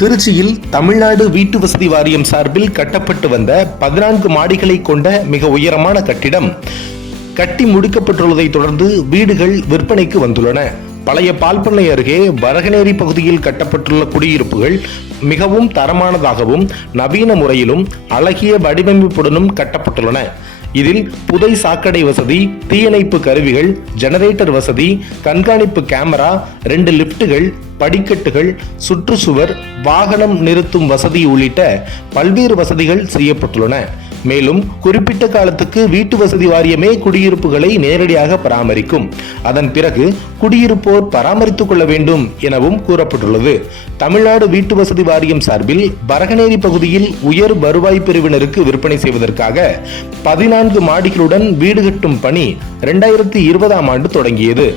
திருச்சியில் தமிழ்நாடு வீட்டு வசதி வாரியம் சார்பில் கட்டப்பட்டு வந்த 14 மாடிகளை கொண்ட மிக உயரமான கட்டிடம் கட்டி முடிக்கப்பட்டுள்ளதை தொடர்ந்து வீடுகள் விற்பனைக்கு வந்துள்ளன. பழைய பால்பண்ணை அருகே வரகனேரி பகுதியில் கட்டப்பட்டுள்ள குடியிருப்புகள் மிகவும் தரமானதாகவும் நவீன முறையிலும் அழகிய வடிவமைப்புடனும் கட்டப்பட்டுள்ளன. இதில் புதை சாக்கடை வசதி, தீயணைப்பு கருவிகள், ஜெனரேட்டர் வசதி, கண்காணிப்பு கேமரா, 2 லிப்டுகள், படிக்கட்டுகள், சுற்றுச்சுவர், வாகனம் நிறுத்தும் வசதி உள்ளிட்ட பல்வேறு வசதிகள் செய்யப்பட்டுள்ளன. மேலும் குறிப்பிட்ட காலத்துக்கு வீட்டு வசதி வாரியமே குடியிருப்புகளை நேரடியாக பராமரிக்கும். அதன் பிறகு குடியிருப்போர் பராமரித்துக் கொள்ள வேண்டும் எனவும் கூறப்பட்டுள்ளது. தமிழ்நாடு வீட்டு வசதி வாரியம் சார்பில் வரகனேரி பகுதியில் உயர் வருவாய் பிரிவினருக்கு விற்பனை செய்வதற்காக 14 மாடிகளுடன் வீடு கட்டும் பணி 2020ஆம் ஆண்டு தொடங்கியது.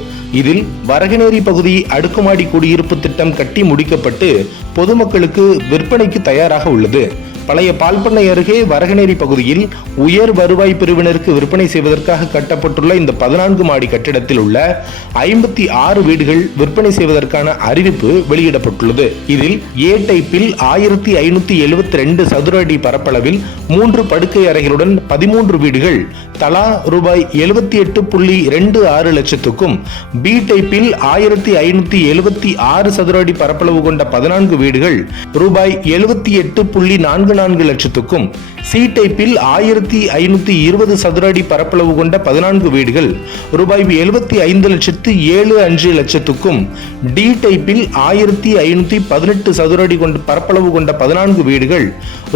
இதில் வரகனேரி பகுதி அடுக்குமாடி குடியிருப்பு திட்டம் கட்டி முடிக்கப்பட்டு பொதுமக்களுக்கு விற்பனைக்கு தயாராக உள்ளது. பழைய பால்பண்ணை அருகே வரகனேரி பகுதியில் உயர் வருவாய் பிரிவினருக்கு விற்பனை செய்வதற்காக கட்டப்பட்டுள்ள இந்த 14 மாடி கட்டிடத்தில் உள்ள 56 வீடுகள் விற்பனை செய்வதற்கான அறிவிப்பு வெளியிடப்பட்டுள்ளது. இதில் ஏ டைப்பில் 1572 சதுர அடி பரப்பளவில் 3 படுக்கை அறைகளுடன் 13 வீடுகள் தலா ரூபாய் 78.26 லட்சத்துக்கும், பி டைப்பில் 1576 சதுர அடி பரப்பளவு கொண்ட 14 வீடுகள் ரூபாய் 78.44 லட்சத்துக்கும், சி டைப்பில் 1520 சதுர அடி பரப்பளவு கொண்ட 14 வீடுகள் ரூபாய் 75,75 லட்சத்துக்கும், டி டைப்பில் 1518 சதுர அடி பரப்பளவு கொண்ட 14 வீடுகள்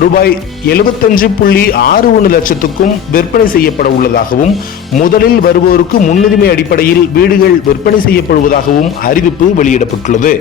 ரூபாய் 75.61 லட்சத்துக்கும் விற்பனை செய்யப்பட உள்ளதாகவும், முதலில் வருவோருக்கு முன்னுரிமை அடிப்படையில் வீடுகள் விற்பனை செய்யப்படுவதாகவும் அறிவிப்பு வெளியிடப்பட்டுள்ளது.